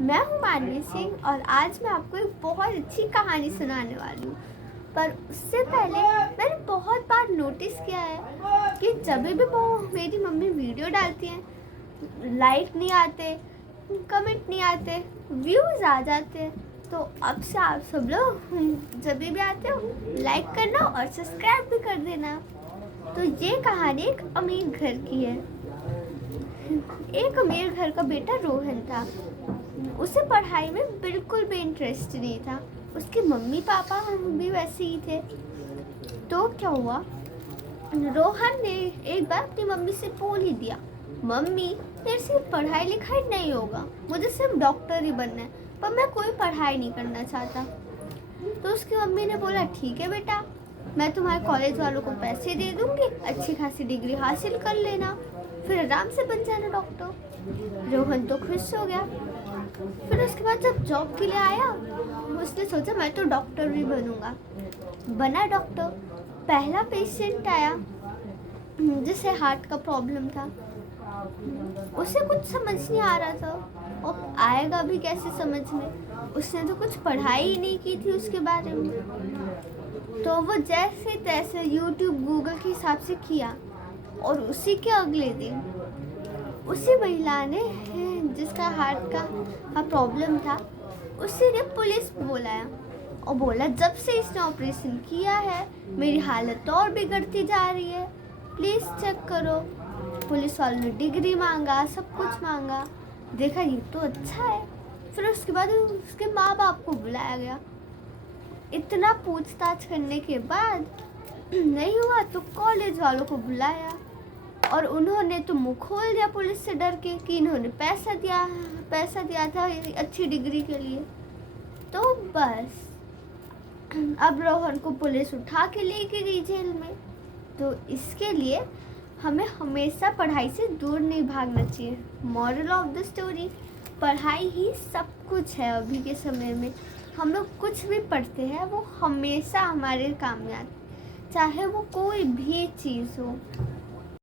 मैं हूँ मानवी सिंह और आज मैं आपको एक बहुत अच्छी कहानी सुनाने वाली हूँ। पर उससे पहले मैंने बहुत बार नोटिस किया है कि जब भी वो मेरी मम्मी वीडियो डालती हैं, लाइक नहीं आते, कमेंट नहीं आते, व्यूज़ आ जाते हैं। तो अब से आप सब लोग जब भी आते हो लाइक करना और सब्सक्राइब भी कर देना। तो ये कहानी एक अमीर घर की है। एक अमीर घर का बेटा रोहन था। उसे पढ़ाई में बिल्कुल भी इंटरेस्ट नहीं था। उसके मम्मी पापा भी वैसे ही थे। तो क्या हुआ, रोहन ने एक बार अपनी मम्मी से बोल ही दिया, मम्मी मेरे से पढ़ाई लिखाई नहीं होगा, मुझे सिर्फ डॉक्टर ही बनना है, पर मैं कोई पढ़ाई नहीं करना चाहता। तो उसकी मम्मी ने बोला, ठीक है बेटा, मैं तुम्हारे कॉलेज वालों को पैसे दे दूंगी, अच्छी खासी डिग्री हासिल कर लेना, फिर आराम से बन जाना डॉक्टर। रोहन तो खुश हो गया। फिर उसके बाद जब जॉब के लिए आया, उसने सोचा मैं तो डॉक्टर भी बनूंगा। बना डॉक्टर। पहला पेशेंट आया जिसे हार्ट का प्रॉब्लम था। उसे कुछ समझ नहीं आ रहा था और आएगा भी कैसे समझ में, उसने तो कुछ पढ़ाई ही नहीं की थी उसके बारे में। तो वो जैसे तैसे यूट्यूब गूगल के हिसाब से किया और उसी के अगले दिन उसी महिला ने, जिसका हार्ट का प्रॉब्लम था, उसी ने पुलिस बुलाया और बोला, जब से इसने ऑपरेशन किया है मेरी हालत और बिगड़ती जा रही है, प्लीज़ चेक करो। पुलिस वालों ने डिग्री मांगा, सब कुछ मांगा। देखा ये तो अच्छा है। फिर उसके बाद उसके माँ बाप को बुलाया गया। इतना पूछताछ करने के बाद नहीं हुआ तो कॉलेज वालों को बुलाया और उन्होंने तो मुंह खोल दिया पुलिस से डर के कि इन्होंने पैसा दिया था अच्छी डिग्री के लिए। तो बस अब रोहन को पुलिस उठा के लेके गई जेल में। तो इसके लिए हमें हमेशा पढ़ाई से दूर नहीं भागना चाहिए। मॉरल ऑफ द स्टोरी, पढ़ाई ही सब कुछ है। अभी के समय में हम लोग कुछ भी पढ़ते हैं वो हमेशा हमारे काम में आती, चाहे वो कोई भी चीज़ हो।